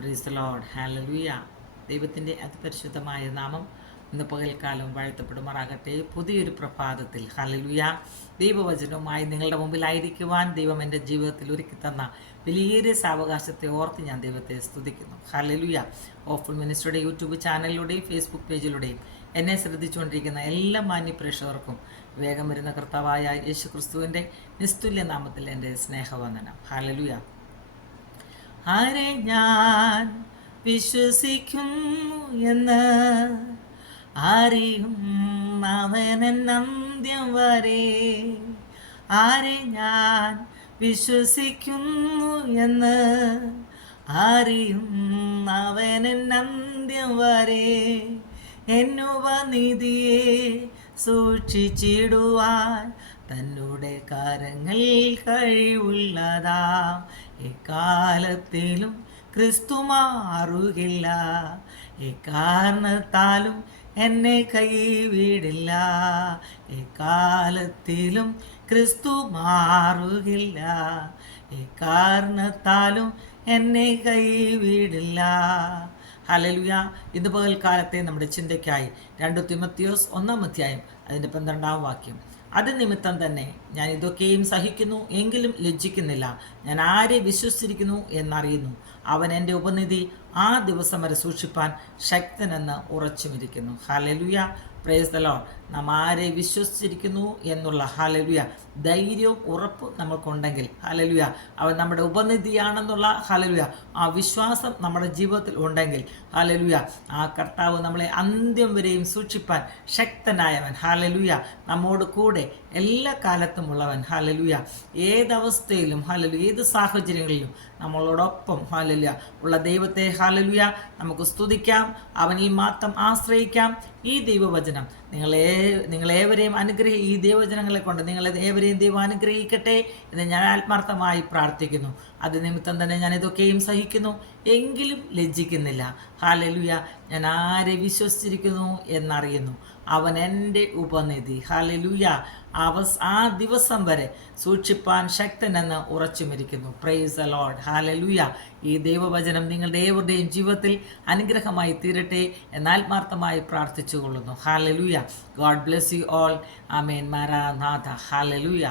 Price the Lord. Hallelujah. ദൈവത്തിൻ്റെ അതിപരിശുദ്ധമായ നാമം ഇന്ന് പകൽക്കാലം വാഴ്ത്തപ്പെടുമാറാകട്ടെ. പുതിയൊരു പ്രഭാതത്തിൽ ഹല്ലേലൂയ ദൈവവചനവുമായി നിങ്ങളുടെ മുമ്പിലായിരിക്കുവാൻ ദൈവം എൻ്റെ ജീവിതത്തിൽ ഒരുക്കി തന്ന വലിയൊരു സാവകാശത്തെ ഓർത്ത് ഞാൻ ദൈവത്തെ സ്തുതിക്കുന്നു. ഹല്ലേലൂയ. ഓഫുൾ മിനിസ്റ്ററുടെ യൂട്യൂബ് ചാനലിലൂടെയും ഫേസ്ബുക്ക് പേജിലൂടെയും എന്നെ ശ്രദ്ധിച്ചുകൊണ്ടിരിക്കുന്ന എല്ലാ മാന്യ പ്രേക്ഷകർക്കും വേഗം വരുന്ന കർത്താവായ യേശു ക്രിസ്തുവിൻ്റെ നിസ്തുല്യ നാമത്തിൽ എൻ്റെ സ്നേഹവന്ദനം. ഹല്ലേലൂയ. ആരെ ഞാൻ വിശ്വസിക്കുന്നു എന്ന് അറിയും അവനൻ അന്ത്യം വരെ. ആരെ ഞാൻ വിശ്വസിക്കുന്നു എന്ന് അറിയും അവനൻ അന്ത്യം വരെ. എന്നുപനിധിയെ സൂക്ഷിച്ചിടുവാൻ തന്നോടെ കരങ്ങൾ കഴിവുള്ളതാ. എക്കാലത്തിലും ക്രിസ്തു മാറുകില്ല, എക്കാരണത്താലും എന്നെ കൈവിടില്ല. എക്കാലത്തിലും ക്രിസ്തു മാറുകില്ല, എക്കാരണത്താലും എന്നെ കൈവിടില്ല. ഹല്ലേലൂയ. ഇന്ന് പകൽക്കാലത്തെ നമ്മുടെ ചിന്തയ്ക്കായി 2 തിമോത്തിയോസ് 1 അധ്യായം അതിൻ്റെ 12 വാക്യം. അത് നിമിത്തം തന്നെ ഞാൻ ഇതൊക്കെയും സഹിക്കുന്നു, എങ്കിലും ലജ്ജിക്കുന്നില്ല. ഞാൻ ആരെ വിശ്വസിച്ചിരിക്കുന്നു എന്നറിയുന്നു, അവൻ എൻ്റെ ഉപനിധി ആ ദിവസം വരെ സൂക്ഷിപ്പാൻ ശക്തനെന്ന് ഉറച്ചുമിരിക്കുന്നു. ഹല്ലേലൂയ. Price the Lord. നാം ആരെ വിശ്വസിച്ചിരിക്കുന്നു എന്നുള്ള ഹല്ലേലൂയ ധൈര്യവും ഉറപ്പും നമ്മൾക്കുണ്ടെങ്കിൽ ഹല്ലേലൂയ അവൻ നമ്മുടെ ഉപനിധിയാണെന്നുള്ള ഹല്ലേലൂയ ആ വിശ്വാസം നമ്മുടെ ജീവിതത്തിൽ ഉണ്ടെങ്കിൽ ഹല്ലേലൂയ ആ കർത്താവ് നമ്മളെ അന്ത്യം വരെയും സൂക്ഷിപ്പാൻ ശക്തനായവൻ. ഹല്ലേലൂയ നമ്മോട് കൂടെ എല്ലാ കാലത്തും ഉള്ളവൻ. ഹല്ലേലൂയ ഏതവസ്ഥയിലും ഹല്ലേലൂയ ഏത് സാഹചര്യങ്ങളിലും നമ്മളോടൊപ്പം ഹല്ലേലൂയ ഉള്ള ദൈവത്തെ ഹല്ലേലൂയ നമുക്ക് സ്തുതിക്കാം, അവനിൽ മാത്രം ആശ്രയിക്കാം. ഈ ദൈവവചനം നിങ്ങളേവരെയും ഈ ദൈവവചനങ്ങളെ കൊണ്ട് ഏവരെയും ദൈവം അനുഗ്രഹിക്കട്ടെ എന്ന് ഞാൻ ആത്മാർത്ഥമായി പ്രാർത്ഥിക്കുന്നു. അത് നിമിത്തം തന്നെ ഞാൻ ഇതൊക്കെയും സഹിക്കുന്നു, എങ്കിലും ലജ്ജിക്കുന്നില്ല. ഹല്ലേലൂയ. ഞാൻ ആരെ വിശ്വസിച്ചിരിക്കുന്നു എന്നറിയുന്നു, അവൻ എൻ്റെ ഉപനിധി. ഹല്ലേലൂയ ആ ദിവസം വരെ സൂക്ഷിപ്പാൻ ശക്തനെന്ന് ഉറച്ചുമിരിക്കുന്നു. Praise the Lord. ഹല്ലേലൂയ. ഈ ദൈവവചനം നിങ്ങളുടെ ഏവരുടെയും ജീവിതത്തിൽ അനുഗ്രഹമായി തീരട്ടെ എന്ന് ആത്മാർത്ഥമായി പ്രാർത്ഥിച്ചുകൊള്ളുന്നു. ഹല്ലേലൂയ. God bless you all. ആമേൻ. മാരാനാഥ. ഹല്ലേലൂയ.